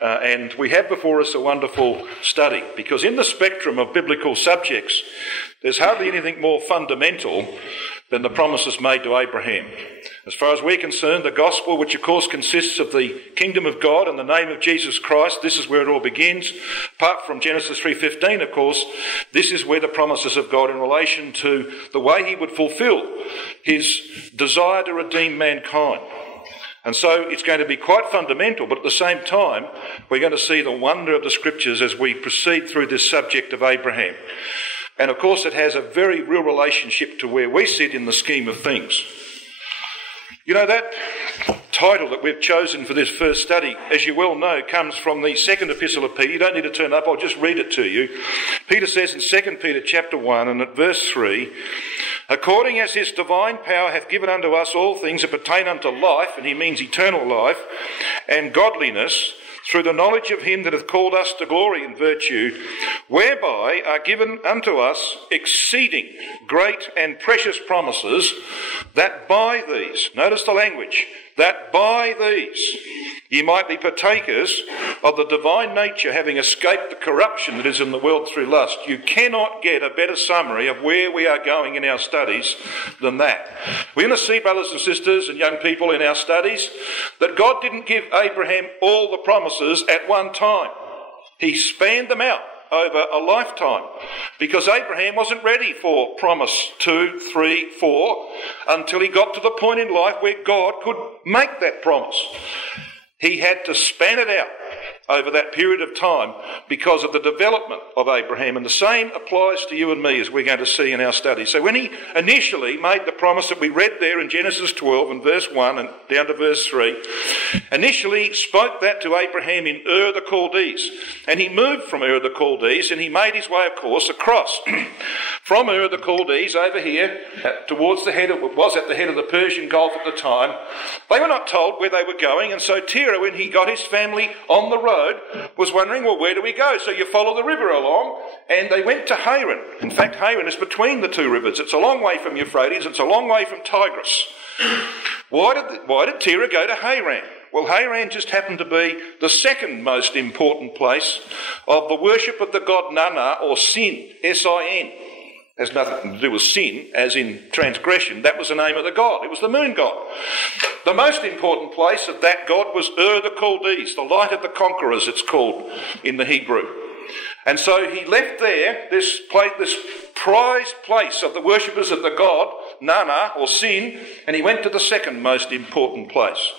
And we have before us a wonderful study, because in the spectrum of biblical subjects, there's hardly anything more fundamental than the promises made to Abraham. As far as we're concerned, the gospel, which of course consists of the kingdom of God and the name of Jesus Christ, this is where it all begins. Apart from Genesis 3:15, of course, this is where the promises of God in relation to the way he would fulfill his desire to redeem mankind. And so it's going to be quite fundamental, but at the same time, we're going to see the wonder of the scriptures as we proceed through this subject of Abraham. And of course, it has a very real relationship to where we sit in the scheme of things. You know, that title that we've chosen for this first study, as you well know, comes from the second epistle of Peter. You don't need to turn up, I'll just read it to you. Peter says in 2 Peter chapter 1 and at verse 3, "According as his divine power hath given unto us all things that pertain unto life," and he means eternal life, "and godliness, through the knowledge of him that hath called us to glory and virtue, whereby are given unto us exceeding great and precious promises, that by these," notice the language, "that by these ye might be partakers of the divine nature, having escaped the corruption that is in the world through lust." You cannot get a better summary of where we are going in our studies than that. We're going to see, brothers and sisters and young people in our studies, that God didn't give Abraham all the promises at one time. He spanned them out over a lifetime, because Abraham wasn't ready for promise 2, 3, 4 until he got to the point in life where God could make that promise. He had to span it out over that period of time because of the development of Abraham. And the same applies to you and me, as we're going to see in our study. So when he initially made the promise that we read there in Genesis 12 and verse 1 and down to verse 3, initially spoke that to Abraham in Ur the Chaldees. And he moved from Ur the Chaldees and he made his way, of course, across from Ur the Chaldees over here towards the head of, it was at the head of the Persian Gulf at the time. They were not told where they were going, and so Terah, when he got his family on the road, was wondering, well, where do we go? So you follow the river along, and they went to Haran. In fact, Haran is between the two rivers. It's a long way from Euphrates. It's a long way from Tigris. Why did Terah go to Haran? Well, Haran just happened to be the second most important place of the worship of the god Nana, or Sin, S-I-N. Has nothing to do with sin, as in transgression. That was the name of the god. It was the moon god. The most important place of that god was Ur the Chaldees, the light of the conquerors, it's called in the Hebrew. And so he left there, this prized place of the worshippers of the god, Nana, or Sin, and he went to the second most important place.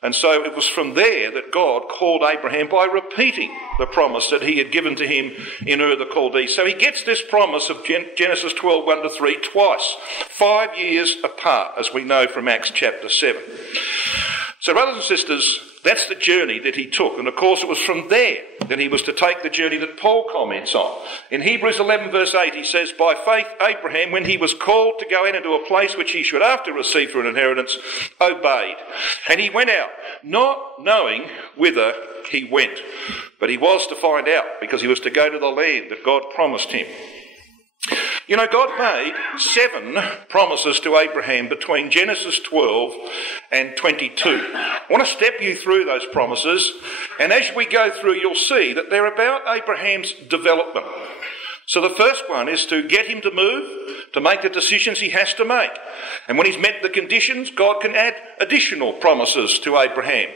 And so it was from there that God called Abraham by repeating the promise that he had given to him in Ur the Chaldees. So he gets this promise of Genesis 12, 1 to 3 twice, 5 years apart, as we know from Acts chapter 7. So brothers and sisters, that's the journey that he took. And of course it was from there that he was to take the journey that Paul comments on. In Hebrews 11 verse 8 he says, "By faith Abraham, when he was called to go in into a place which he should after receive for an inheritance, obeyed. And he went out, not knowing whither he went." But he was to find out, because he was to go to the land that God promised him. You know, God made 7 promises to Abraham between Genesis 12 and 22. I want to step you through those promises, and as we go through, you'll see that they're about Abraham's development. So the first one is to get him to move, to make the decisions he has to make. And when he's met the conditions, God can add additional promises to Abraham.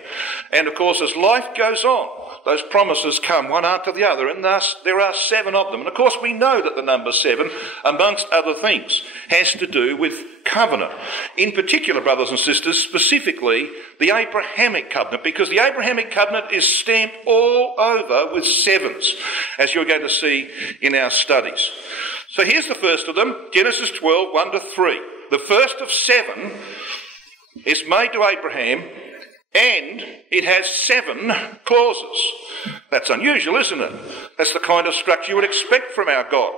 And of course, as life goes on, those promises come one after the other, and thus there are 7 of them. And of course, we know that the number 7, amongst other things, has to do with covenant. In particular, brothers and sisters, specifically the Abrahamic covenant, because the Abrahamic covenant is stamped all over with 7s, as you're going to see in our studies. So here's the first of them, Genesis 12, 1 to 3. The first of 7 is made to Abraham, and it has 7 clauses. That's unusual, isn't it? That's the kind of structure you would expect from our God.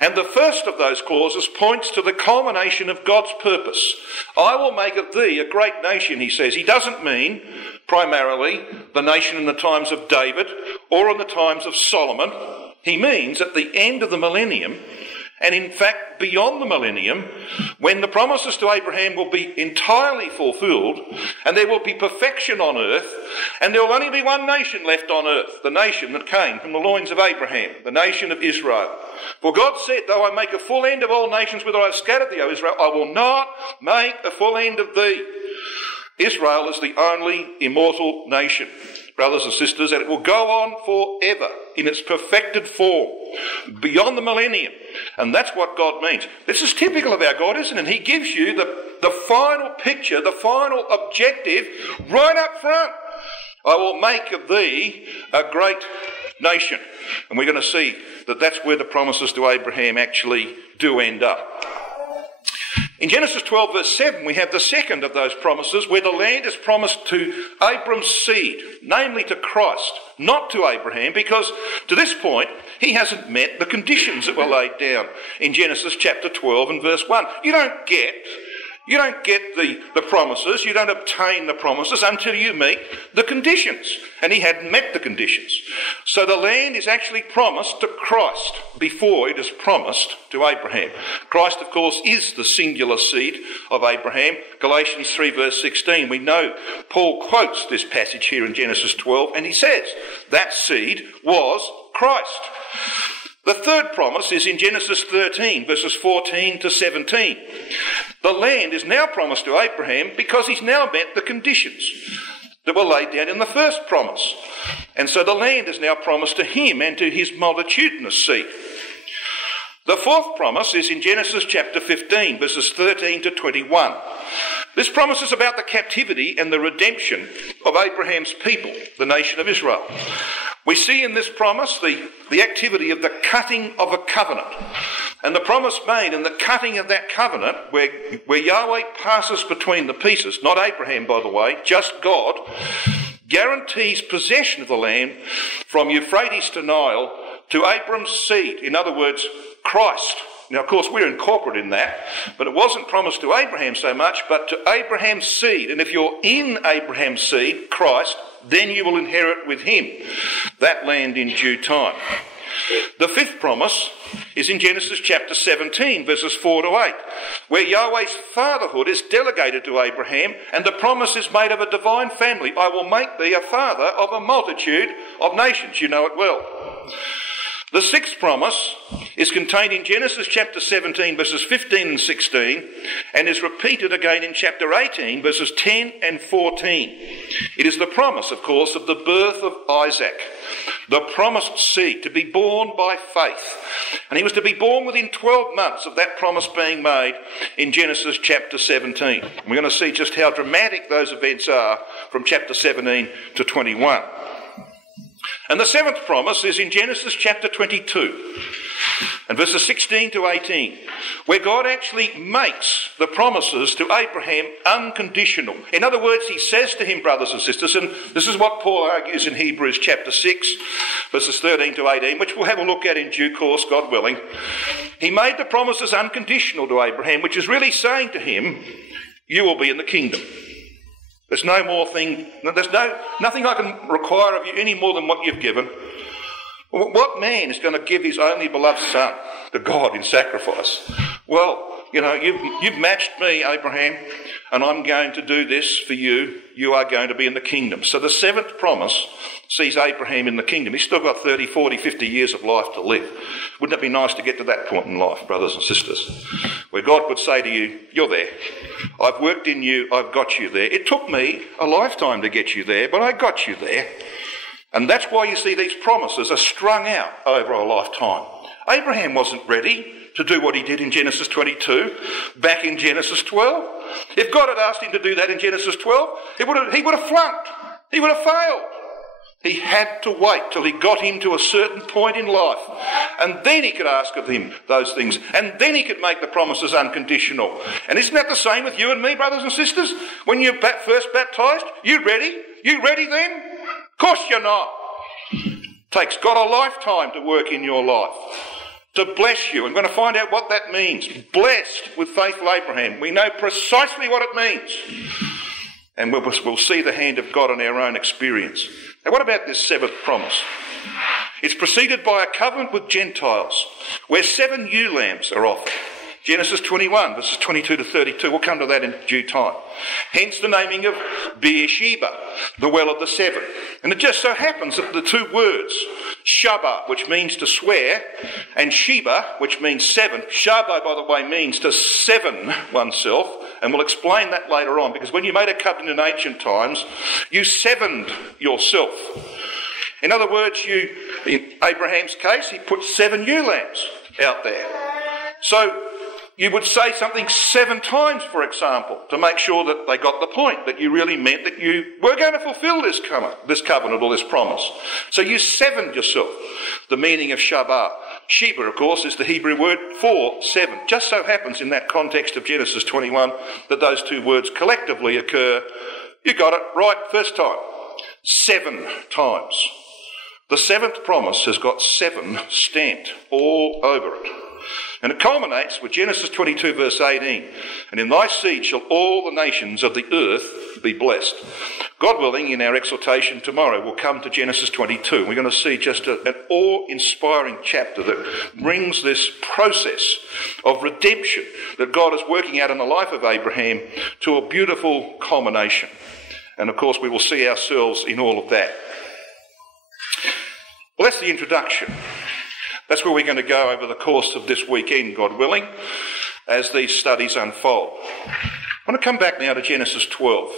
And the first of those clauses points to the culmination of God's purpose. "I will make of thee a great nation," he says. He doesn't mean primarily the nation in the times of David or in the times of Solomon. He means at the end of the millennium, and in fact beyond the millennium, when the promises to Abraham will be entirely fulfilled, and there will be perfection on earth, and there will only be one nation left on earth, the nation that came from the loins of Abraham, the nation of Israel. For God said, though I make a full end of all nations whither I have scattered thee, O Israel, I will not make a full end of thee. Israel is the only immortal nation, brothers and sisters, and it will go on forever in its perfected form, beyond the millennium. And that's what God means. This is typical of our God, isn't it? He gives you the final picture, the final objective right up front. I will make of thee a great nation. And we're going to see that that's where the promises to Abraham actually do end up. In Genesis 12 verse 7 we have the second of those promises where the land is promised to Abram's seed, namely to Christ, not to Abraham, because to this point he hasn't met the conditions that were laid down in Genesis chapter 12 and verse 1. You don't get the promises, you don't obtain the promises until you meet the conditions. And he hadn't met the conditions. So the land is actually promised to Christ before it is promised to Abraham. Christ, of course, is the singular seed of Abraham. Galatians 3 verse 16, we know Paul quotes this passage here in Genesis 12, and he says that seed was Christ. The third promise is in Genesis 13, verses 14 to 17. The land is now promised to Abraham because he's now met the conditions that were laid down in the first promise. And so the land is now promised to him and to his multitudinous seed. The fourth promise is in Genesis chapter 15, verses 13 to 21. This promise is about the captivity and the redemption of Abraham's people, the nation of Israel. We see in this promise the activity of the cutting of a covenant. And the promise made in the cutting of that covenant, where Yahweh passes between the pieces, not Abraham, by the way, just God, guarantees possession of the land from Euphrates to Nile to Abram's seed. In other words, Christ. Now, of course, we're incorporated in that, but it wasn't promised to Abraham so much, but to Abraham's seed. And if you're in Abraham's seed, Christ, then you will inherit with him that land in due time. The fifth promise is in Genesis chapter 17, verses 4 to 8, where Yahweh's fatherhood is delegated to Abraham, and the promise is made of a divine family. I will make thee a father of a multitude of nations. You know it well. The sixth promise is contained in Genesis chapter 17, verses 15 and 16, and is repeated again in chapter 18, verses 10 and 14. It is the promise, of course, of the birth of Isaac, the promised seed to be born by faith. And he was to be born within 12 months of that promise being made in Genesis chapter 17. We're going to see just how dramatic those events are from chapter 17 to 21. And the seventh promise is in Genesis chapter 22 and verses 16 to 18, where God actually makes the promises to Abraham unconditional. In other words, he says to him, brothers and sisters, and this is what Paul argues in Hebrews chapter 6, verses 13 to 18, which we'll have a look at in due course, God willing. He made the promises unconditional to Abraham, which is really saying to him, you will be in the kingdom. There's no more thing, nothing I can require of you any more than what you've given. What man is going to give his only beloved son to God in sacrifice? Well, you know, you've matched me, Abraham, and I'm going to do this for you. You are going to be in the kingdom. So the seventh promise sees Abraham in the kingdom. He's still got 30, 40, 50 years of life to live. Wouldn't it be nice to get to that point in life, brothers and sisters, where God would say to you, you're there. I've worked in you. I've got you there. It took me a lifetime to get you there, but I got you there. And that's why you see these promises are strung out over a lifetime. Abraham wasn't ready to do what he did in Genesis 22, back in Genesis 12. If God had asked him to do that in Genesis 12, he would have flunked. He would have failed. He had to wait till he got him to a certain point in life. And then he could ask of him those things. And then he could make the promises unconditional. And isn't that the same with you and me, brothers and sisters? When you're first baptised, you ready? You ready then? Of course you're not. Takes God a lifetime to work in your life, to bless you. I'm going to find out what that means. Blessed with faithful Abraham. We know precisely what it means. And we'll see the hand of God in our own experience. Now, what about this seventh promise? It's preceded by a covenant with Gentiles, where 7 ewe lambs are offered. Genesis 21, verses 22 to 32. We'll come to that in due time. Hence the naming of Beersheba, the well of the seven. And it just so happens that the two words, Shabbat, which means to swear, and Sheba, which means seven. Shabbat, by the way, means to seven oneself. And we'll explain that later on, because when you made a covenant in ancient times, you sevened yourself. In other words, in Abraham's case, he put 7 ewe lambs out there. So you would say something 7 times, for example, to make sure that they got the point, that you really meant that you were going to fulfill this covenant or this promise. So you sevened yourself. The meaning of Shabbat. Sheba, of course, is the Hebrew word for 7. Just so happens in that context of Genesis 21 that those two words collectively occur. You got it right first time. 7 times. The 7th promise has got 7 stamped all over it. And it culminates with Genesis 22 verse 18. And in thy seed shall all the nations of the earth be blessed. God willing, in our exhortation tomorrow, we'll come to Genesis 22. We're going to see just an awe-inspiring chapter that brings this process of redemption that God is working out in the life of Abraham to a beautiful culmination. And of course, we will see ourselves in all of that. Well, that's the introduction. That's where we're going to go over the course of this weekend, God willing, as these studies unfold. I want to come back now to Genesis 12.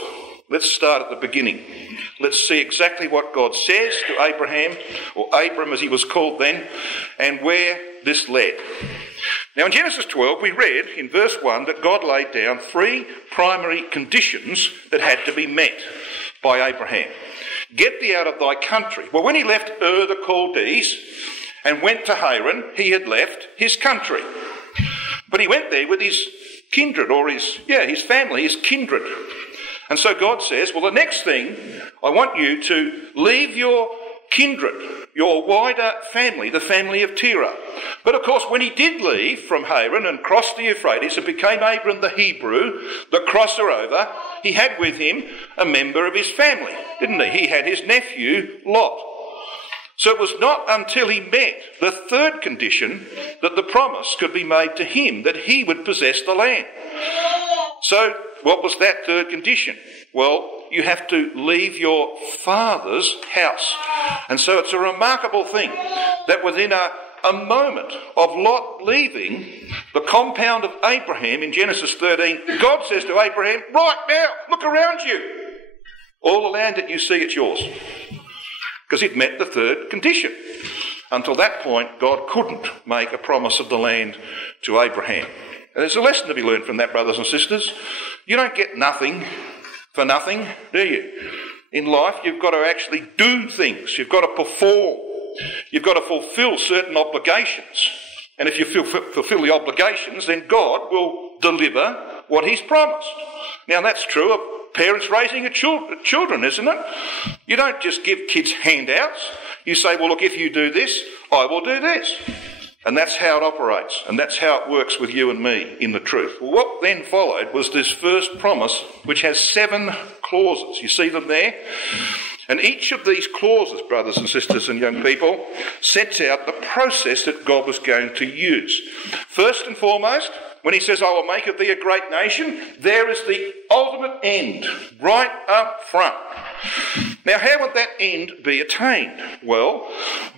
Let's start at the beginning. Let's see exactly what God says to Abraham, or Abram as he was called then, and where this led. Now in Genesis 12 we read in verse 1 that God laid down 3 primary conditions that had to be met by Abraham. Get thee out of thy country. Well, when he left Ur the Chaldees and went to Haran, he had left his country. But he went there with his kindred, or his family, his kindred. And so God says, well, the next thing, I want you to leave your kindred, your wider family, the family of Terah. But of course, when he did leave from Haran and crossed the Euphrates and became Abram the Hebrew, the crosser over, he had with him a member of his family, didn't he? He had his nephew, Lot. So it was not until he met the 3rd condition that the promise could be made to him that he would possess the land. So what was that 3rd condition? Well, you have to leave your father's house. And so it's a remarkable thing that within a moment of Lot leaving the compound of Abraham in Genesis 13, God says to Abraham, right now, look around you. All the land that you see, it's yours. Because he'd met the 3rd condition. Until that point, God couldn't make a promise of the land to Abraham. And there's a lesson to be learned from that, brothers and sisters. You don't get nothing for nothing, do you? In life, you've got to actually do things. You've got to perform. You've got to fulfill certain obligations. And if you fulfill the obligations, then God will deliver what he's promised. Now, that's true of parents raising children, isn't it? You don't just give kids handouts. You say, well, look, if you do this, I will do this. And that's how it operates. And that's how it works with you and me in the truth. Well, what then followed was this first promise, which has 7 clauses. You see them there? And each of these clauses, brothers and sisters and young people, sets out the process that God was going to use. First and foremost, when he says, I will make of thee a great nation, there is the ultimate end, right up front. Now, how would that end be attained? Well,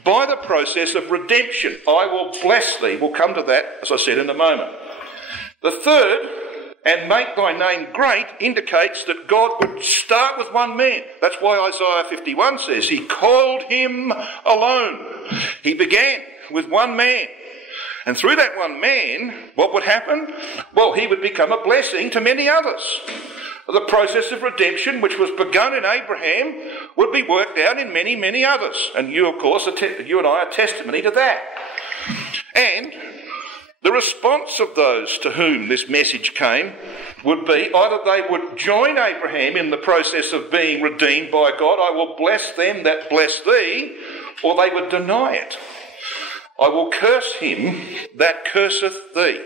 by the process of redemption. I will bless thee. We'll come to that, as I said, in a moment. The third, and make thy name great, indicates that God would start with one man. That's why Isaiah 51 says he called him alone. He began with one man. And through that one man, what would happen? Well, he would become a blessing to many others. The process of redemption, which was begun in Abraham, would be worked out in many, many others. And you, of course, you and I are testimony to that. And the response of those to whom this message came would be either they would join Abraham in the process of being redeemed by God, I will bless them that bless thee, or they would deny it. I will curse him that curseth thee.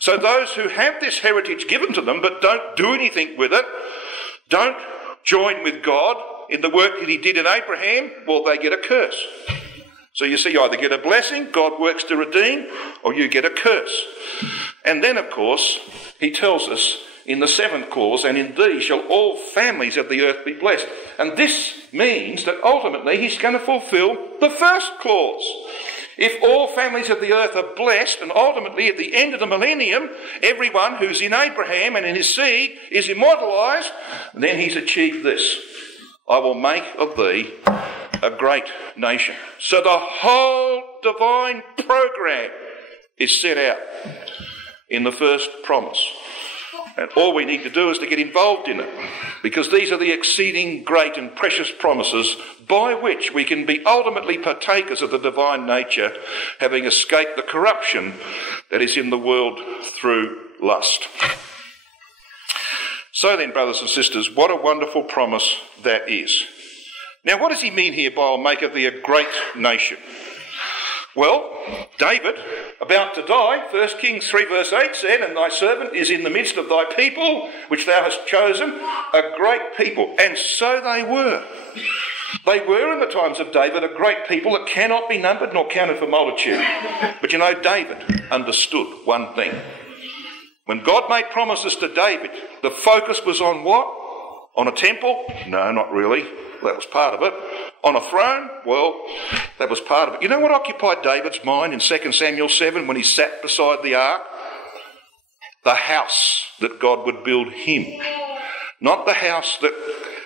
So those who have this heritage given to them but don't do anything with it, don't join with God in the work that he did in Abraham, well, they get a curse. So you see, you either get a blessing, God works to redeem, or you get a curse. And then, of course, he tells us in the 7th clause, and in thee shall all families of the earth be blessed. And this means that ultimately he's going to fulfill the 1st clause. If all families of the earth are blessed, and ultimately at the end of the millennium, everyone who's in Abraham and in his seed is immortalised, then he's achieved this. I will make of thee a great nation. So the whole divine program is set out in the first promise. And all we need to do is to get involved in it, because these are the exceeding great and precious promises by which we can be ultimately partakers of the divine nature, having escaped the corruption that is in the world through lust. So then, brothers and sisters, what a wonderful promise that is. Now, what does he mean here by I'll make of thee a great nation? Well, David, about to die, 1 Kings 3 verse 8 said, and thy servant is in the midst of thy people, which thou hast chosen, a great people. And so they were. They were in the times of David a great people that cannot be numbered nor counted for multitude. But you know, David understood one thing. When God made promises to David, the focus was on what? On a temple? No, not really. That was part of it. On a throne? Well, that was part of it. You know what occupied David's mind in 2 Samuel 7 when he sat beside the ark? The house that God would build him. Not the house that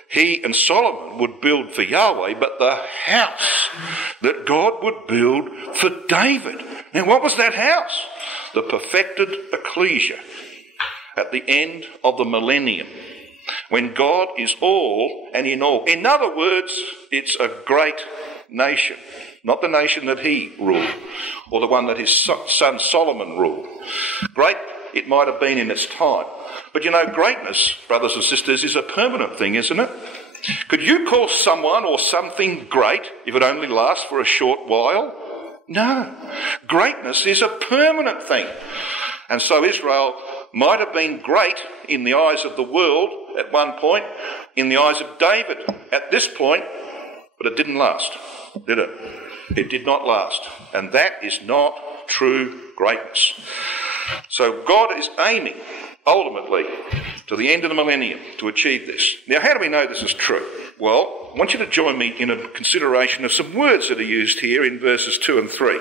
he and Solomon would build for Yahweh, but the house that God would build for David. Now, what was that house? The perfected ecclesia at the end of the millennium, when God is all and in all. In other words, it's a great nation, not the nation that he ruled or the one that his son Solomon ruled. Great it might have been in its time. But you know, greatness, brothers and sisters, is a permanent thing, isn't it? Could you call someone or something great if it only lasts for a short while? No. Greatness is a permanent thing. And so Israel might have been great in the eyes of the world at one point, in the eyes of David at this point, but it didn't last, did it? It did not last. And that is not true greatness. So God is aiming ultimately to the end of the millennium to achieve this. Now, how do we know this is true? Well, I want you to join me in a consideration of some words that are used here in verses 2 and 3.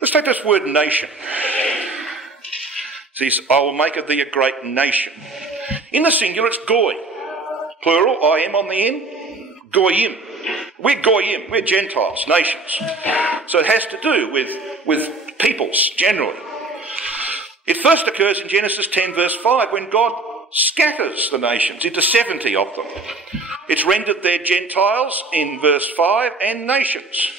Let's take this word nation. It says, I will make of thee a great nation. In the singular, it's goy. Plural, I am on the end. Goyim. We're goyim. We're Gentiles, nations. So it has to do with peoples, generally. It first occurs in Genesis 10 verse 5 when God scatters the nations into 70 of them. It's rendered there Gentiles in verse 5 and nations.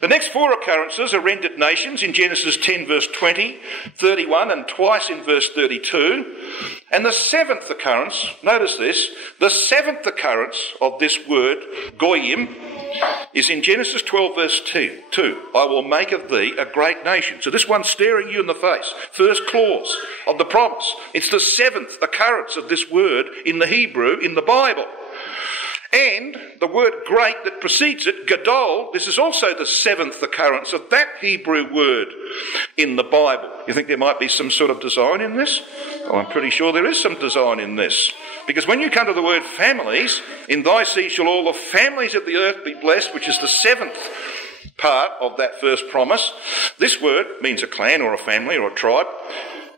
The next 4 occurrences are rendered nations in Genesis 10 verse 20, 31 and twice in verse 32. And the 7th occurrence, notice this, the 7th occurrence of this word, goyim, is in Genesis 12 verse 2. I will make of thee a great nation. So this one's staring you in the face. First clause of the promise. It's the 7th occurrence of this word in the Hebrew in the Bible. And the word great that precedes it, gadol, this is also the 7th occurrence of that Hebrew word in the Bible. You think there might be some sort of design in this? Well, I'm pretty sure there is some design in this. Because when you come to the word families, in thy seed shall all the families of the earth be blessed, which is the 7th part of that first promise. This word means a clan or a family or a tribe,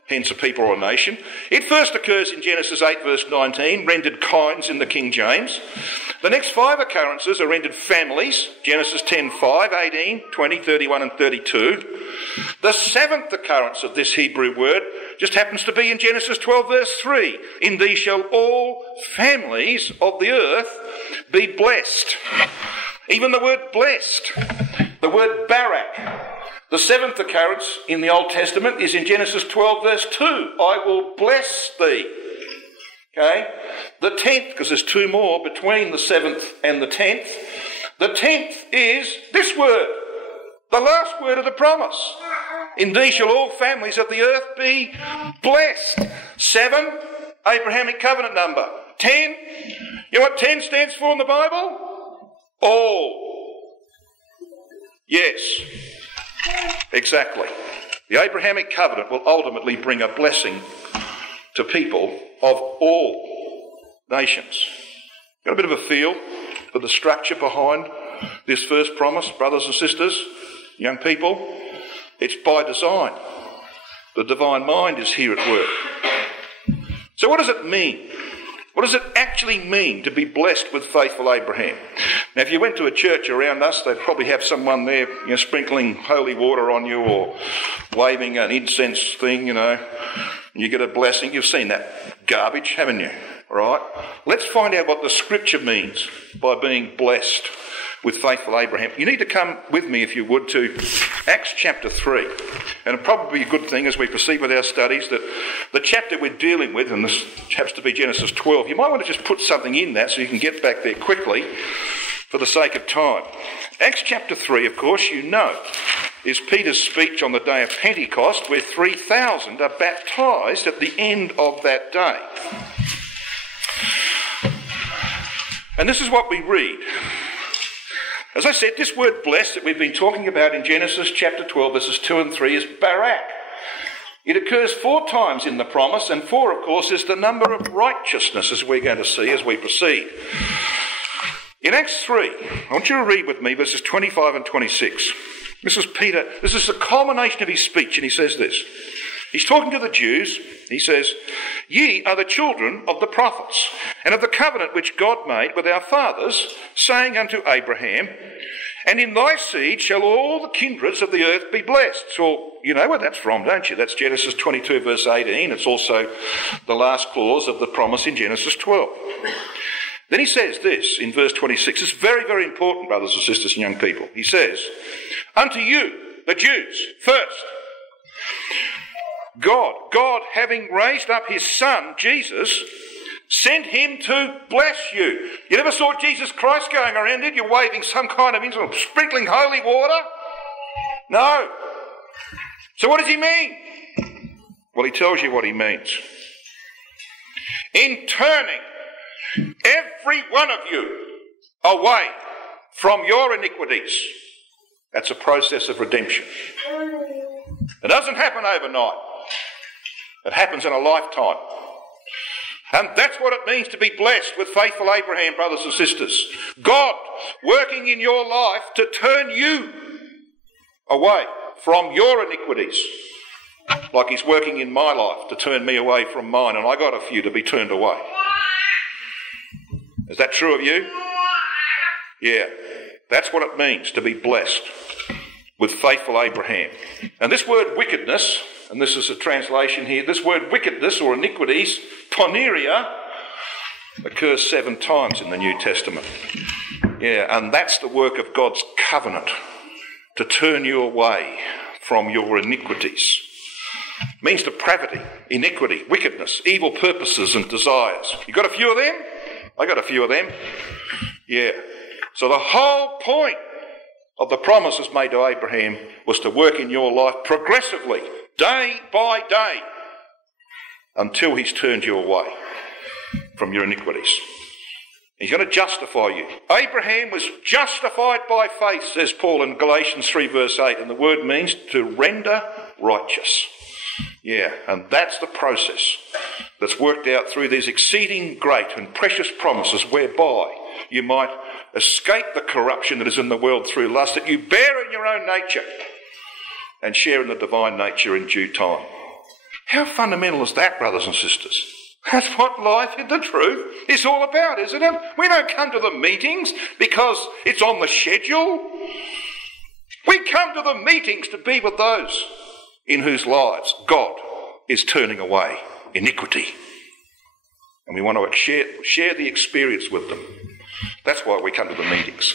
hence a people or a nation. It first occurs in Genesis 8 verse 19, rendered kinds in the King James. The next 5 occurrences are rendered families, Genesis 10, 5, 18, 20, 31 and 32. The 7th occurrence of this Hebrew word just happens to be in Genesis 12 verse 3. In thee shall all families of the earth be blessed. Even the word blessed, the word barak, the 7th occurrence in the Old Testament is in Genesis 12 verse 2. I will bless thee. Okay? The 10th, because there's 2 more between the 7th and the 10th. The 10th is this word, the last word of the promise. In thee shall all families of the earth be blessed. 7, Abrahamic covenant number. 10, you know what 10 stands for in the Bible? All. Yes. Exactly. The Abrahamic covenant will ultimately bring a blessing to people of all nations. Got a bit of a feel for the structure behind this first promise, brothers and sisters, young people? It's by design. The divine mind is here at work. So what does it mean? What does it actually mean to be blessed with faithful Abraham? Now, if you went to a church around us, they'd probably have someone there, sprinkling holy water on you or waving an incense thing, and you get a blessing. You've seen that garbage, haven't you? All right? Let's find out what the scripture means by being blessed with faithful Abraham. You need to come with me, if you would, to Acts chapter 3. And it'll probably be a good thing as we proceed with our studies that the chapter we're dealing with, and this happens to be Genesis 12, you might want to just put something in that so you can get back there quickly for the sake of time. Acts chapter 3, of course, is Peter's speech on the day of Pentecost, where 3,000 are baptised at the end of that day. And this is what we read. As I said, this word blessed that we've been talking about in Genesis chapter 12, verses 2 and 3 is barak. It occurs 4 times in the promise, and 4, of course, is the number of righteousness, as we're going to see as we proceed. In Acts 3, I want you to read with me verses 25 and 26. This is Peter. This is the culmination of his speech, and he says this. He's talking to the Jews. He says, "Ye are the children of the prophets, and of the covenant which God made with our fathers, saying unto Abraham, and in thy seed shall all the kindreds of the earth be blessed." So you know where that's from, don't you? That's Genesis 22 verse 18. It's also the last clause of the promise in Genesis 12. Then he says this in verse 26. It's very, very important, brothers and sisters and young people. He says, "Unto you, the Jews, first, God having raised up his son, Jesus, sent him to bless you." You never saw Jesus Christ going around, did you, waving some kind of instrument, sprinkling holy water? No. So what does he mean? Well, he tells you what he means. "In turning every one of you away from your iniquities." That's a process of redemption. It doesn't happen overnight. It happens in a lifetime. And that's what it means to be blessed with faithful Abraham, brothers and sisters. God working in your life to turn you away from your iniquities. Like he's working in my life to turn me away from mine, and I got a few to be turned away. Is that true of you? Yeah. That's what it means to be blessed with faithful Abraham. And this word wickedness, and this is a translation here, this word wickedness or iniquities, poneria, occurs 7 times in the New Testament. Yeah, and that's the work of God's covenant, to turn you away from your iniquities. It means depravity, iniquity, wickedness, evil purposes and desires. You got a few of them? I got a few of them. Yeah. So the whole point of the promises made to Abraham was to work in your life progressively, day by day, until he's turned you away from your iniquities. He's going to justify you. Abraham was justified by faith, says Paul in Galatians 3 verse 8, and the word means to render righteous. Yeah, and that's the process that's worked out through these exceeding great and precious promises whereby you might escape the corruption that is in the world through lust, that you bear in your own nature and share in the divine nature in due time. How fundamental is that, brothers and sisters? That's what life in the truth is all about, isn't it? We don't come to the meetings because it's on the schedule. We come to the meetings to be with those in whose lives God is turning away iniquity. And we want to share the experience with them. That's why we come to the meetings.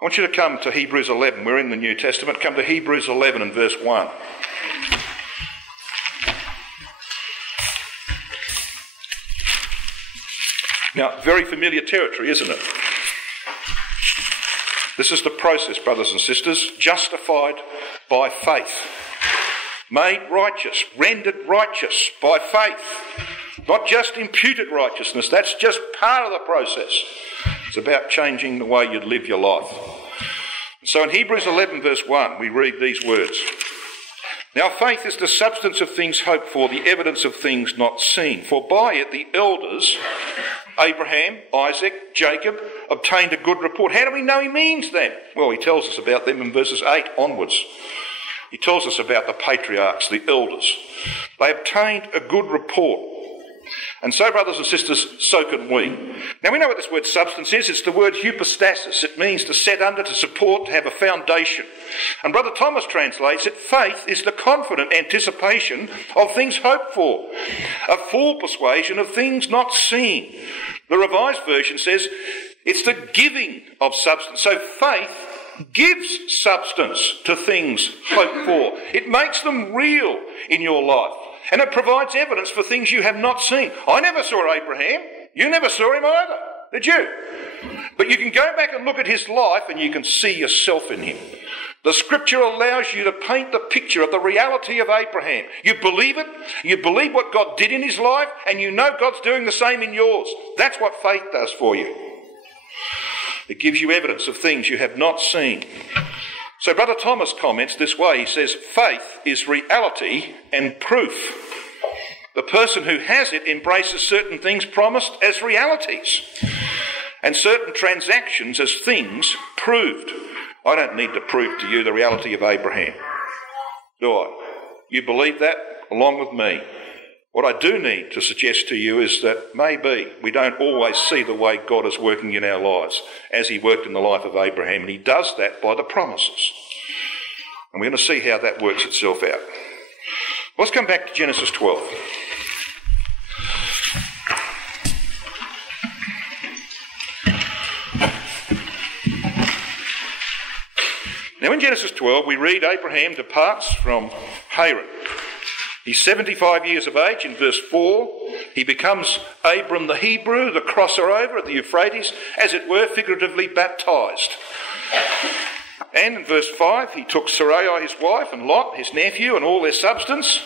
I want you to come to Hebrews 11. We're in the New Testament. Come to Hebrews 11 and verse 1. Now, very familiar territory, isn't it? This is the process, brothers and sisters. Justified by faith. Made righteous, rendered righteous by faith. Not just imputed righteousness, that's just part of the process. It's about changing the way you live your life. So in Hebrews 11 verse 1 we read these words. Now faith is the substance of things hoped for, the evidence of things not seen. For by it the elders, Abraham, Isaac, Jacob, obtained a good report. How do we know he means them? Well, he tells us about them in verses 8 onwards. He tells us about the patriarchs, the elders. They obtained a good report. And so, brothers and sisters, so can we. Now, we know what this word substance is. It's the word hypostasis. It means to set under, to support, to have a foundation. And Brother Thomas translates it, faith is the confident anticipation of things hoped for, a full persuasion of things not seen. The Revised Version says it's the giving of substance. So faith gives substance to things hoped for. It makes them real in your life. And it provides evidence for things you have not seen. I never saw Abraham. You never saw him either, did you? But you can go back and look at his life and you can see yourself in him. The scripture allows you to paint the picture of the reality of Abraham. You believe it, you believe what God did in his life, and you know God's doing the same in yours. That's what faith does for you. It gives you evidence of things you have not seen. So Brother Thomas comments this way. He says, faith is reality and proof. The person who has it embraces certain things promised as realities and certain transactions as things proved. I don't need to prove to you the reality of Abraham, do I? You believe that along with me. What I do need to suggest to you is that maybe we don't always see the way God is working in our lives as he worked in the life of Abraham, and he does that by the promises. And we're going to see how that works itself out. Let's come back to Genesis 12. Now in Genesis 12 we read Abraham departs from Haran. He's 75 years of age. In verse 4, he becomes Abram the Hebrew, the crosser over at the Euphrates, as it were, figuratively baptised. And in verse 5, he took Sarai his wife and Lot, his nephew, and all their substance,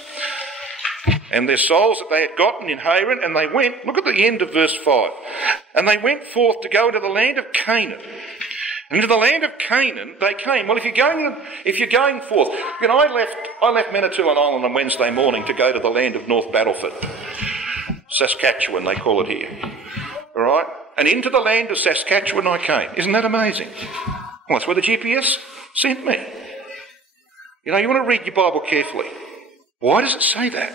and their souls that they had gotten in Haran, and they went, look at the end of verse 5, and they went forth to go into the land of Canaan. And into the land of Canaan they came. Well, if you're going forth, you know, I left Manitoulin Island on Wednesday morning to go to the land of North Battleford, Saskatchewan they call it here. All right, and into the land of Saskatchewan I came. Isn't that amazing? Well, that's where the GPS sent me. You know, you want to read your Bible carefully. Why does it say that?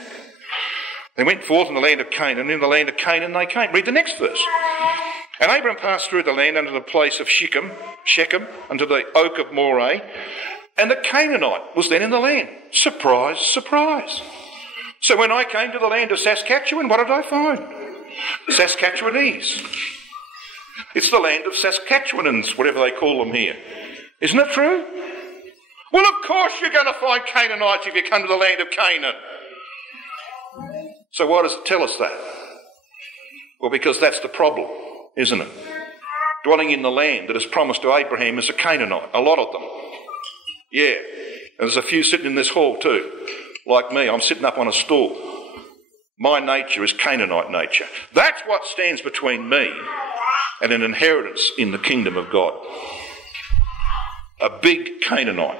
They went forth in the land of Canaan, and in the land of Canaan they came. Read the next verse. And Abram passed through the land unto the place of Shechem, unto the oak of Moreh, and the Canaanite was then in the land. Surprise, surprise. So when I came to the land of Saskatchewan, what did I find? Saskatchewanese. It's the land of Saskatchewanans, whatever they call them here. Isn't it true? Well, of course you're going to find Canaanites if you come to the land of Canaan. So why does it tell us that? Well, because that's the problem, isn't it? Dwelling in the land that is promised to Abraham is a Canaanite, a lot of them. Yeah, and there's a few sitting in this hall too. Like me, I'm sitting up on a stool. My nature is Canaanite nature. That's what stands between me and an inheritance in the kingdom of God. A big Canaanite.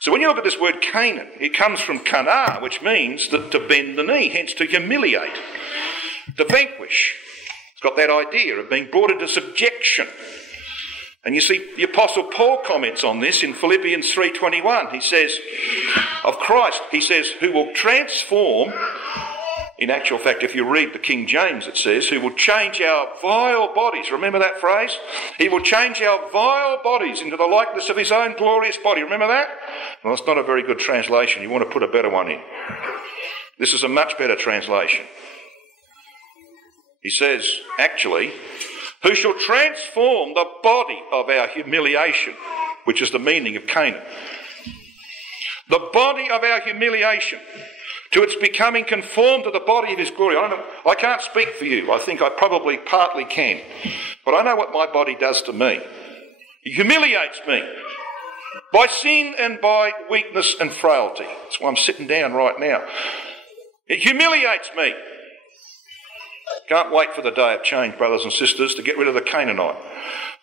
So when you look at this word Canaan, it comes from Cana, which means that to bend the knee, hence to humiliate, to vanquish. It's got that idea of being brought into subjection. And you see, the Apostle Paul comments on this in Philippians 3:21. He says, of Christ, he says, who will transform, in actual fact, if you read the King James, it says, who will change our vile bodies. Remember that phrase? He will change our vile bodies into the likeness of his own glorious body. Remember that? Well, it's not a very good translation. You want to put a better one in. This is a much better translation. He says, actually, who shall transform the body of our humiliation, which is the meaning of Canaan. The body of our humiliation, to its becoming conformed to the body of his glory. I can't speak for you. I think I probably partly can. But I know what my body does to me. It humiliates me by sin and by weakness and frailty. That's why I'm sitting down right now. It humiliates me. Can't wait for the day of change, brothers and sisters, to get rid of the Canaanite.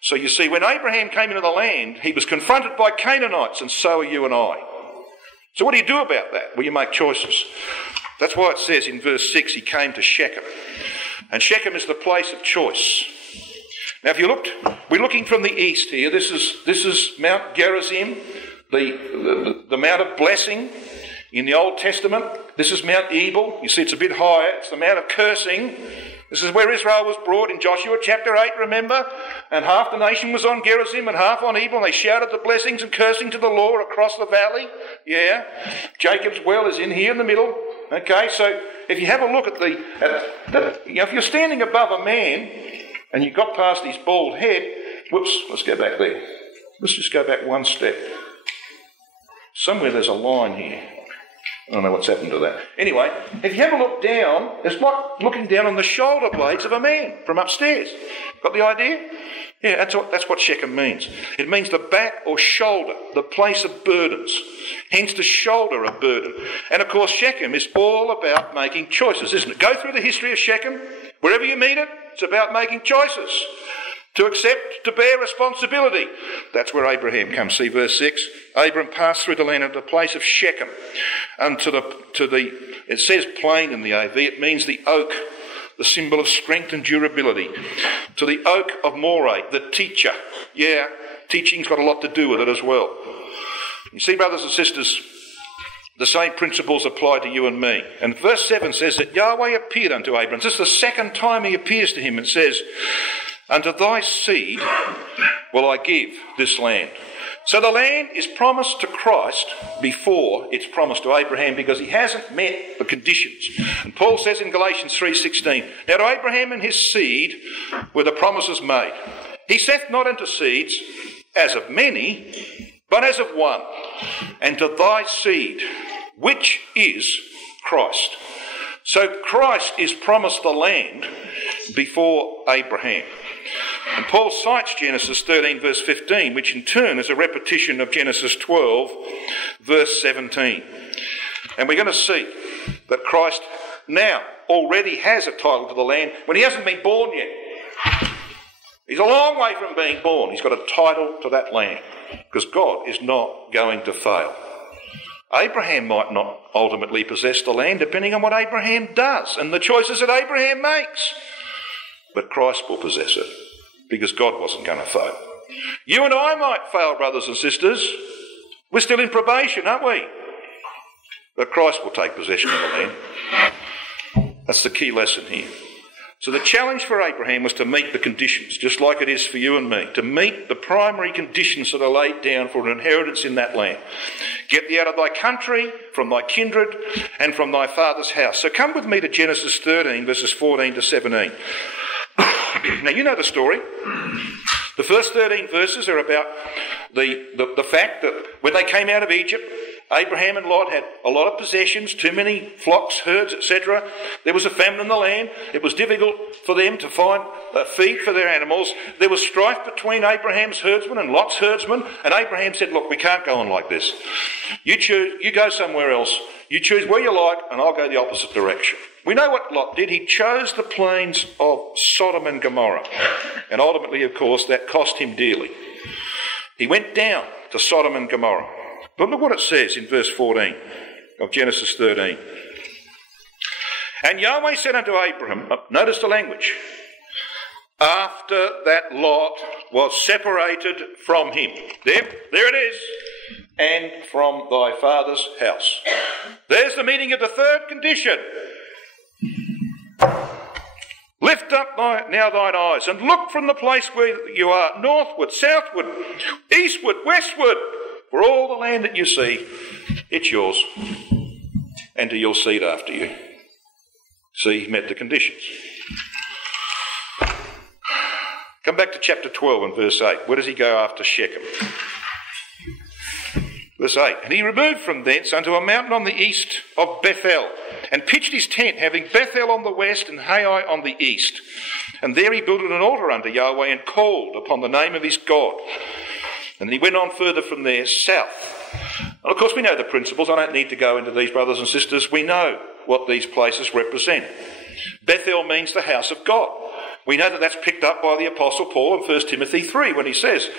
So you see, when Abraham came into the land, he was confronted by Canaanites, and so are you and I. So what do you do about that? Well, you make choices. That's why it says in verse 6, he came to Shechem. And Shechem is the place of choice. Now, if you looked, we're looking from the east here. This is Mount Gerizim, the Mount of blessing in the Old Testament. This is Mount Ebal. You see, it's a bit higher. It's the Mount of cursing. This is where Israel was brought in Joshua chapter 8, remember? And half the nation was on Gerizim and half on Ebal, and they shouted the blessings and cursing to the Lord across the valley. Yeah. Jacob's well is in here in the middle. Okay, so if you have a look at if you're standing above a man and you got past his bald head, whoops, let's go back there. Let's just go back one step. Somewhere there's a line here. I don't know what's happened to that. Anyway, if you have a look down, it's like looking down on the shoulder blades of a man from upstairs. Got the idea? Yeah, that's what Shechem means. It means the back or shoulder, the place of burdens. Hence the shoulder of burden. And of course Shechem is all about making choices, isn't it? Go through the history of Shechem. Wherever you meet it, it's about making choices. To accept, to bear responsibility. That's where Abraham comes. See verse 6. Abram passed through the land at the place of Shechem. And it says plain in the AV, it means the oak, the symbol of strength and durability. To the oak of Moreh, the teacher. Yeah, teaching's got a lot to do with it as well. You see, brothers and sisters, the same principles apply to you and me. And verse 7 says that Yahweh appeared unto Abram. This is the second time he appears to him and says, unto thy seed will I give this land. So the land is promised to Christ before it's promised to Abraham because he hasn't met the conditions. And Paul says in Galatians 3:16, now to Abraham and his seed were the promises made. He saith not unto seeds as of many, but as of one, and to thy seed, which is Christ. So Christ is promised the land before Abraham. And Paul cites Genesis 13 verse 15, which in turn is a repetition of Genesis 12 verse 17. And we're going to see that Christ now already has a title to the land when he hasn't been born yet. He's a long way from being born. He's got a title to that land because God is not going to fail. Abraham might not ultimately possess the land depending on what Abraham does and the choices that Abraham makes. But Christ will possess it because God wasn't going to fail. You and I might fail, brothers and sisters. We're still in probation, aren't we? But Christ will take possession of the land. That's the key lesson here. So the challenge for Abraham was to meet the conditions, just like it is for you and me, to meet the primary conditions that are laid down for an inheritance in that land. Get thee out of thy country, from thy kindred, and from thy father's house. So come with me to Genesis 13, verses 14 to 17. Now, you know the story. The first 13 verses are about the fact that when they came out of Egypt, Abraham and Lot had a lot of possessions, too many flocks, herds, etc. There was a famine in the land. It was difficult for them to find feed for their animals. There was strife between Abraham's herdsmen and Lot's herdsmen. And Abraham said, look, we can't go on like this. You choose, you go somewhere else. You choose where you like, and I'll go the opposite direction. We know what Lot did. He chose the plains of Sodom and Gomorrah. And ultimately, of course, that cost him dearly. He went down to Sodom and Gomorrah. But look what it says in verse 14 of Genesis 13. And Yahweh said unto Abraham, notice the language, after that Lot was separated from him. There it is. And from thy father's house. There's the meaning of the third condition. Lift up now thine eyes and look from the place where you are, northward, southward, eastward, westward. For all the land that you see, it's yours, and to your seed after you. See, he met the conditions. Come back to chapter 12 and verse 8. Where does he go after Shechem? Verse 8. And he removed from thence unto a mountain on the east of Bethel, and pitched his tent, having Bethel on the west and Hai on the east. And there he builded an altar unto Yahweh, and called upon the name of his God. And he went on further from there, south. And of course we know the principles. I don't need to go into these, brothers and sisters. We know what these places represent. Bethel means the house of God. We know that that's picked up by the Apostle Paul in 1 Timothy 3 when he says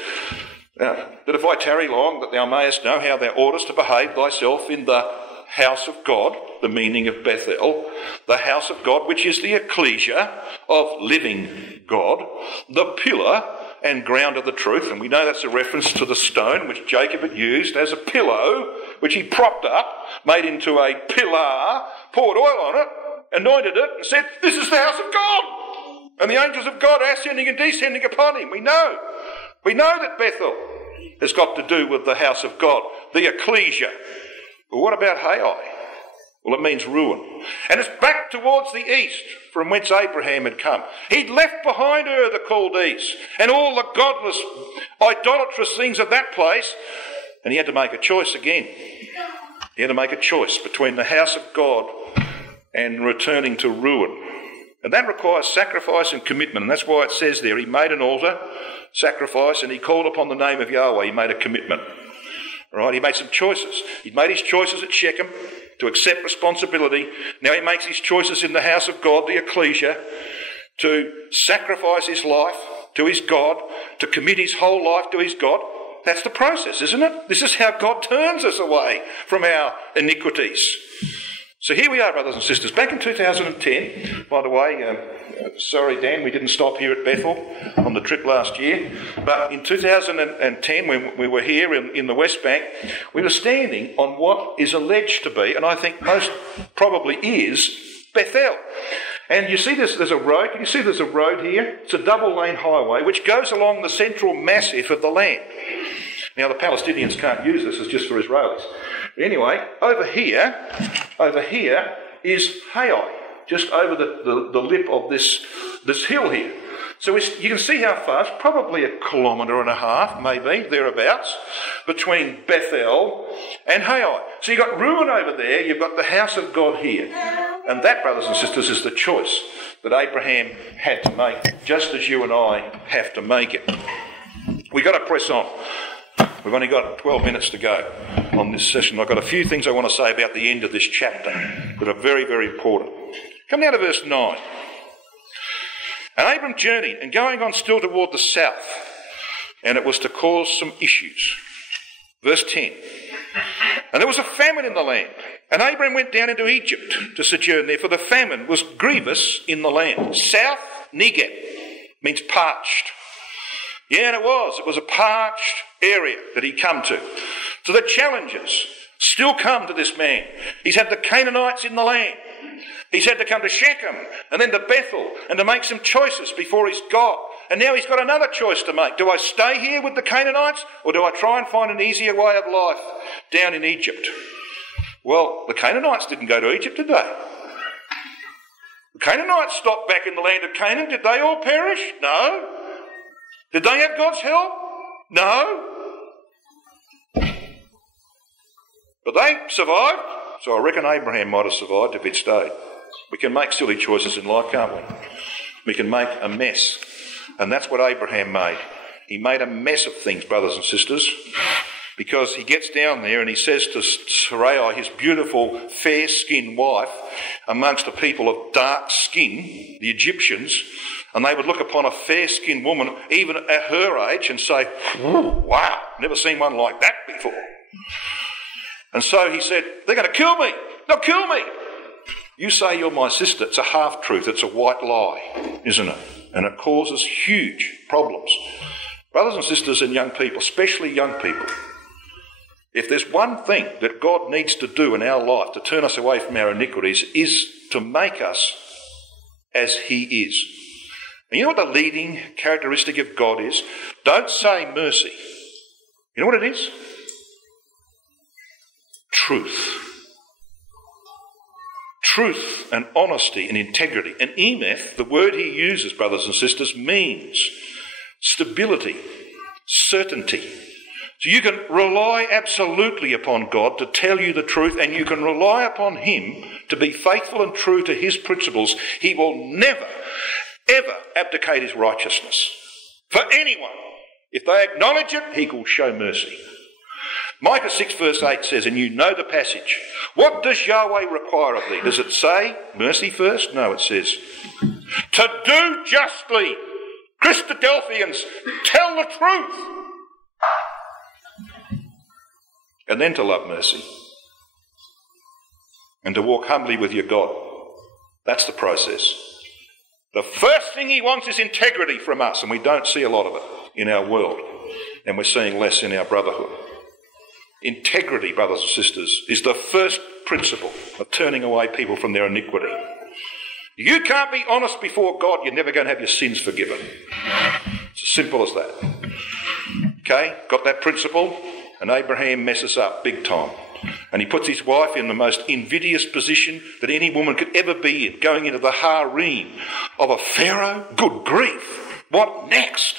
that if I tarry long, that thou mayest know how thou oughtest to behave thyself in the house of God, the meaning of Bethel, the house of God, which is the ecclesia of living God, the pillar and ground of the truth. And we know that's a reference to the stone which Jacob had used as a pillow, which he propped up, made into a pillar, poured oil on it, anointed it, and said, this is the house of God. And the angels of God are ascending and descending upon him. We know that Bethel has got to do with the house of God, the ecclesia. But what about Hai? Well, it means ruin. And it's back towards the east from whence Abraham had come. He'd left behind her the Chaldees and all the godless, idolatrous things of that place, and he had to make a choice again. He had to make a choice between the house of God and returning to ruin. And that requires sacrifice and commitment. And that's why it says there, he made an altar, sacrifice, and he called upon the name of Yahweh. He made a commitment. Right? He made some choices. He'd made his choices at Shechem to accept responsibility. Now he makes his choices in the house of God, the ecclesia, to sacrifice his life to his God, to commit his whole life to his God. That's the process, isn't it? This is how God turns us away from our iniquities. So here we are, brothers and sisters. Back in 2010, by the way, sorry, Dan, we didn't stop here at Bethel on the trip last year. But in 2010, when we were here in the West Bank, we were standing on what is alleged to be, and I think most probably is, Bethel. And you see there's a road. Can you see there's a road here? It's a double-lane highway which goes along the central massif of the land. Now, the Palestinians can't use this. It's just for Israelis. But anyway, over here is Hai, just over the lip of this hill here. So you can see how far, it's probably 1.5 kilometres, maybe, thereabouts, between Bethel and Hai. So you've got ruin over there, you've got the house of God here. And that, brothers and sisters, is the choice that Abraham had to make, just as you and I have to make it. We've got to press on. We've only got 12 minutes to go on this session. I've got a few things I want to say about the end of this chapter that are very, very important. Come down to verse 9. And Abram journeyed, and going on still toward the south, and it was to cause some issues. Verse 10. And there was a famine in the land, and Abram went down into Egypt to sojourn there, for the famine was grievous in the land. South Negev means parched. Yeah, and it was a parched area that he come to. So the challenges still come to this man. He's had the Canaanites in the land. He's had to come to Shechem and then to Bethel and to make some choices before his God. And now he's got another choice to make. Do I stay here with the Canaanites, or do I try and find an easier way of life down in Egypt? Well, the Canaanites didn't go to Egypt, did they? The Canaanites stopped back in the land of Canaan. Did they all perish? No. Did they have God's help? No. But they survived, so I reckon Abraham might have survived if he'd stayed. We can make silly choices in life, can't we? We can make a mess. And that's what Abraham made. He made a mess of things, brothers and sisters, because he gets down there and he says to Sarai, his beautiful fair-skinned wife, amongst a people of dark skin, the Egyptians, and they would look upon a fair-skinned woman, even at her age, and say, wow, never seen one like that before. And so he said, they're going to kill me. They'll kill me. You say you're my sister. It's a half-truth. It's a white lie, isn't it? And it causes huge problems. Brothers and sisters and young people, especially young people, if there's one thing that God needs to do in our life to turn us away from our iniquities, is to make us as he is. And you know what the leading characteristic of God is? Don't say mercy. You know what it is? Truth. Truth and honesty and integrity. And emeth, the word he uses, brothers and sisters, means stability, certainty. So you can rely absolutely upon God to tell you the truth, and you can rely upon him to be faithful and true to his principles. He will never, ever abdicate his righteousness for anyone. If they acknowledge it, he will show mercy. Micah 6 verse 8 says, and you know the passage, what does Yahweh require of thee? Does it say mercy first? No, it says to do justly. Christadelphians, tell the truth. And then to love mercy. And to walk humbly with your God. That's the process. The first thing he wants is integrity from us, and we don't see a lot of it in our world, and we're seeing less in our brotherhood. Integrity, brothers and sisters, is the first principle of turning away people from their iniquity. You can't be honest before God, you're never going to have your sins forgiven. It's as simple as that. Okay, got that principle? And Abraham messes up big time. And he puts his wife in the most invidious position that any woman could ever be in, going into the harem of a pharaoh. Good grief. What next?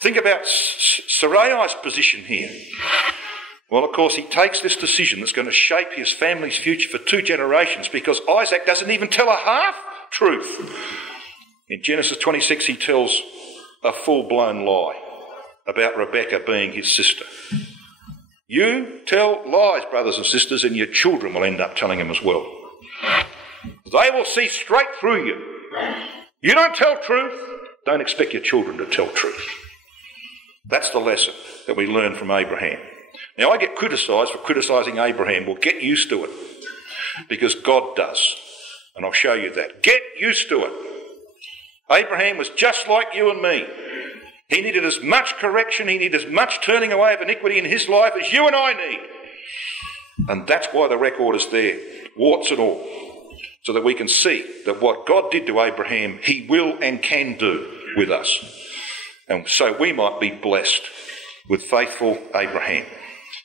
Think about Sarai's position here. Well, of course, he takes this decision that's going to shape his family's future for 2 generations, because Isaac doesn't even tell a half-truth. In Genesis 26, he tells a full-blown lie about Rebekah being his sister. You tell lies, brothers and sisters, and your children will end up telling them as well. They will see straight through you. You don't tell truth, don't expect your children to tell truth. That's the lesson that we learn from Abraham. Now, I get criticised for criticising Abraham. Well, get used to it, because God does. And I'll show you that. Get used to it. Abraham was just like you and me. He needed as much correction, he needed as much turning away of iniquity in his life as you and I need. And that's why the record is there, warts and all, so that we can see that what God did to Abraham, he will and can do with us. And so we might be blessed with faithful Abraham.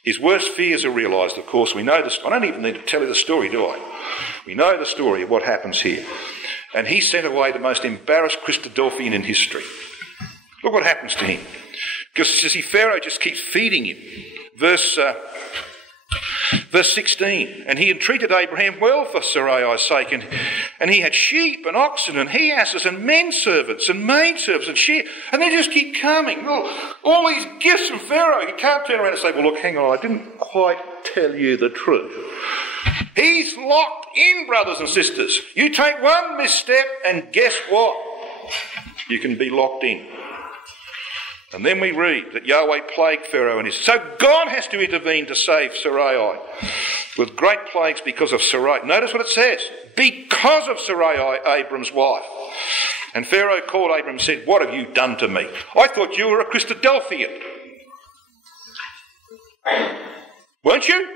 His worst fears are realised, of course. We know this. I don't even need to tell you the story, do I? We know the story of what happens here. And he sent away the most embarrassed Christadelphian in history. Look what happens to him. Because, you see, Pharaoh just keeps feeding him. Verse 16. And he entreated Abraham well for Sarai's sake. And he had sheep and oxen and he-asses and men servants and maid servants and sheep. And they just keep coming. All these gifts from Pharaoh. You can't turn around and say, well, look, hang on, I didn't quite tell you the truth. He's locked in, brothers and sisters. You take one misstep and guess what? You can be locked in. And then we read that Yahweh plagued Pharaoh and his... So God has to intervene to save Sarai with great plagues because of Sarai. Notice what it says. Because of Sarai, Abram's wife. And Pharaoh called Abram and said, what have you done to me? I thought you were a Christadelphian. Weren't you?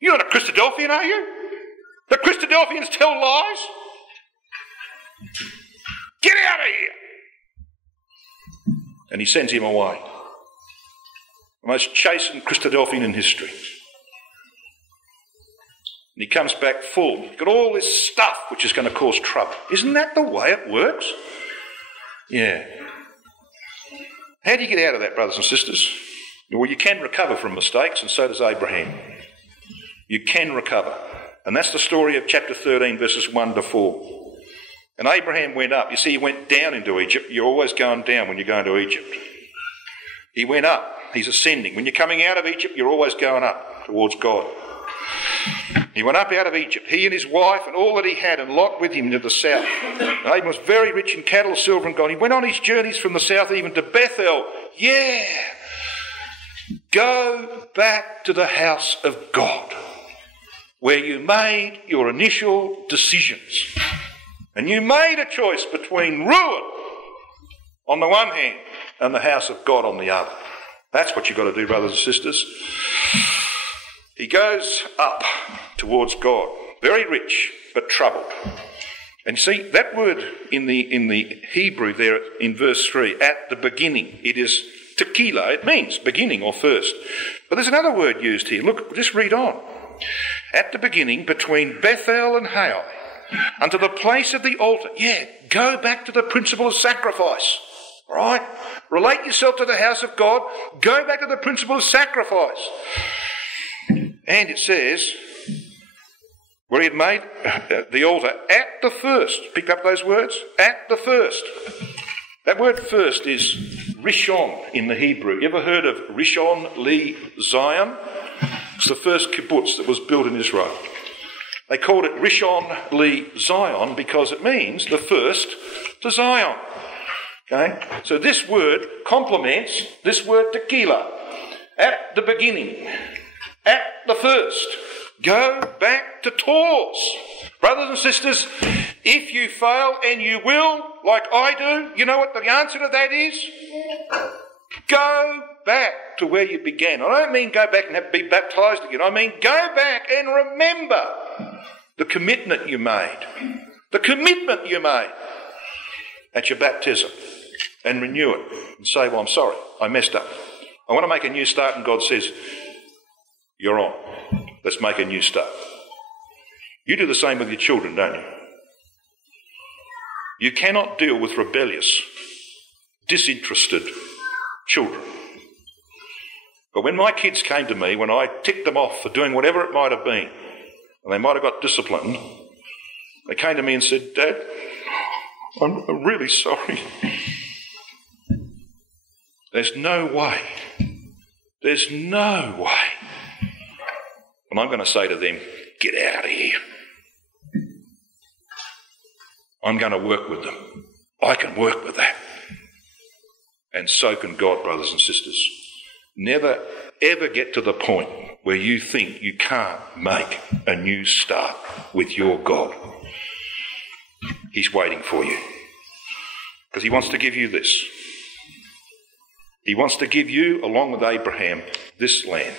You're not a Christadelphian, are you? The Christadelphians tell lies? Get out of here! And he sends him away. The most chastened Christadelphian in history. And he comes back full. Got all this stuff which is going to cause trouble. Isn't that the way it works? Yeah. How do you get out of that, brothers and sisters? Well, you can recover from mistakes, and so does Abraham. You can recover. And that's the story of chapter 13, verses 1 to 4. And Abraham went up. You see, he went down into Egypt. You're always going down when you're going to Egypt. He went up. He's ascending. When you're coming out of Egypt, you're always going up towards God. He went up out of Egypt, he and his wife and all that he had, and Lot with him to the south. And Abram was very rich in cattle, silver and gold. He went on his journeys from the south even to Bethel. Yeah! Go back to the house of God, where you made your initial decisions. And you made a choice between ruin on the one hand and the house of God on the other. That's what you've got to do, brothers and sisters. He goes up towards God, very rich but troubled. And you see, that word in the Hebrew there in verse 3, at the beginning, it is tequila. It means beginning or first. But there's another word used here. Look, just read on. At the beginning, between Bethel and Hai, unto the place of the altar. Yeah, go back to the principle of sacrifice. All right? Relate yourself to the house of God. Go back to the principle of sacrifice. And it says, where he had made the altar at the first. Pick up those words. At the first. That word first is Rishon in the Hebrew. You ever heard of Rishon Li Zion? It's the first kibbutz that was built in Israel. They called it Rishon Li Zion because it means the first to Zion. Okay? So this word complements this word tequila. At the beginning, at the first. Go back to Taws. Brothers and sisters, if you fail, and you will, like I do, you know what the answer to that is? Go back to where you began. I don't mean go back and have to be baptised again. I mean go back and remember the commitment you made. The commitment you made at your baptism. And renew it. And say, well, I'm sorry, I messed up. I want to make a new start. And God says, you're on. Let's make a new start. You do the same with your children, don't you? You cannot deal with rebellious, disinterested children. But when my kids came to me, when I ticked them off for doing whatever it might have been, and they might have got disciplined, they came to me and said, Dad, I'm really sorry. There's no way. There's no way. And I'm going to say to them, get out of here. I'm going to work with them. I can work with that. And so can God, brothers and sisters. Never, ever get to the point where you think you can't make a new start with your God. He's waiting for you. Because he wants to give you this. He wants to give you, along with Abraham, this land.